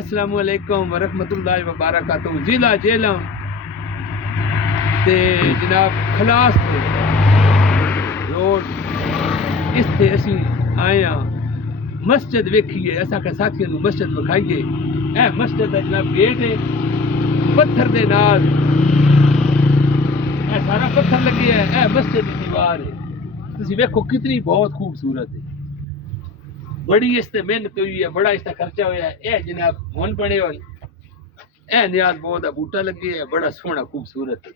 السلام علیکم ورحمۃ اللہ وبرکاتہ. ضلع جیلم تے جناب خلاص روڈ اس تے اسی آئے ہاں. مسجد ویکھیے اساں کے ساتھیاں نوں مسجد دکھائیے. اے مسجد دا جناب گیٹ ہے پتھر دے نال, اے سارا پتھر لگی ہے. اے مسجد دی دیوار ہے, تسی ویکھو کتنی بہت خوبصورت ہے. بڑی اس تے محنت ہوئی ہے, بڑا اس تے خرچہ ہویا ہے. اے جناب ہن بنے ہوئے اے نیاز بہو دا بوٹا لگے ہے, بڑا سوہنا خوبصورت ہے.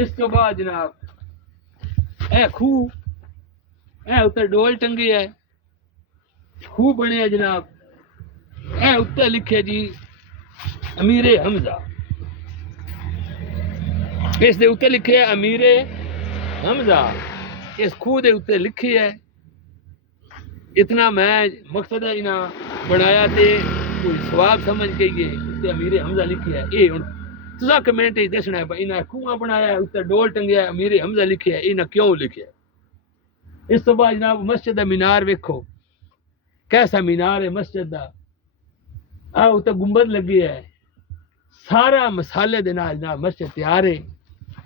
اس تو بعد جناب اے خوہ, اے اتر ڈول ٹنگی ہے, خوہ بنے ہے جناب. اے اتر لکھے جی امیر حمزہ, اس دے اتر لکھے ہے امیر حمزہ. اس خوہ دے اتر لکھی ہے. اتنا میں مقصد ہے انہاں بنایا تے کوئی ثواب سمجھ کے گئے تے امیر حمزہ لکھی ہے. اے ہن تساں کمنٹ وچ دسنا ہے بھائی انہاں کنواں بنایا ہے, اتر ڈول ٹنگیا ہے, امیر حمزہ لکھیا ہے, انہاں کیوں لکھیا ہے. اس تو بعد جناب مسجد دا مینار ویکھو کیسا مینار ہے مسجد دا. اتر گنبد لگی ہے, سارا مسالے دے نال جناب مسجد تیار ہے.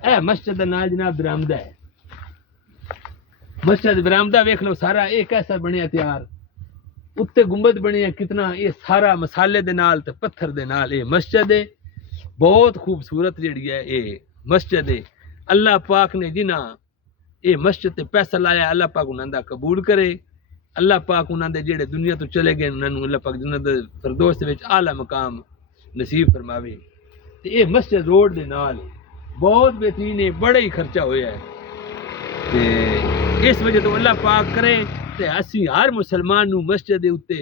اے مسجد دا نال جناب برآمدہ ہے. مسجد برآمدہ ویکھ لو سارا, اے کیسا بنیا تیار. اتنے گنبد بنی ہے کتنا, یہ سارا مسالے دے نال تے پتھر دے نال. یہ مسجد ہے بہت خوبصورت جڑی ہے. یہ مسجد ہے اللہ پاک نے جنہاں یہ مسجد تے پیسہ لایا, اللہ پاک انہاں دا قبول کرے. اللہ پاک انہاں دے جڑے دنیا تو چلے گئے انہاں نوں اللہ پاک جنت دے فردوس وچ اعلی مقام نصیب فرماوے. تے یہ مسجد روڈ دے نال بہت بہترین ہے, بڑا ہی خرچہ ہویا ہے. تے اس وجہ تو اللہ پاک کرے تے اسی ہر مسلمان نو مسجد دے اوتے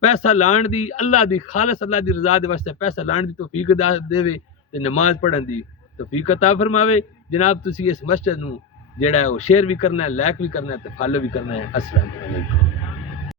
پیسہ لان دی, اللہ دی خالص اللہ دی رضا دے واسطے پیسہ لان دی توفیق دے تے نماز پڑھن دی توفیق عطا فرماوے. جناب تسی اس مسجد نو جڑا ہے وہ شیئر بھی کرنا ہے, لائک بھی کرنا ہے تے فالو بھی کرنا ہے. السلام علیکم.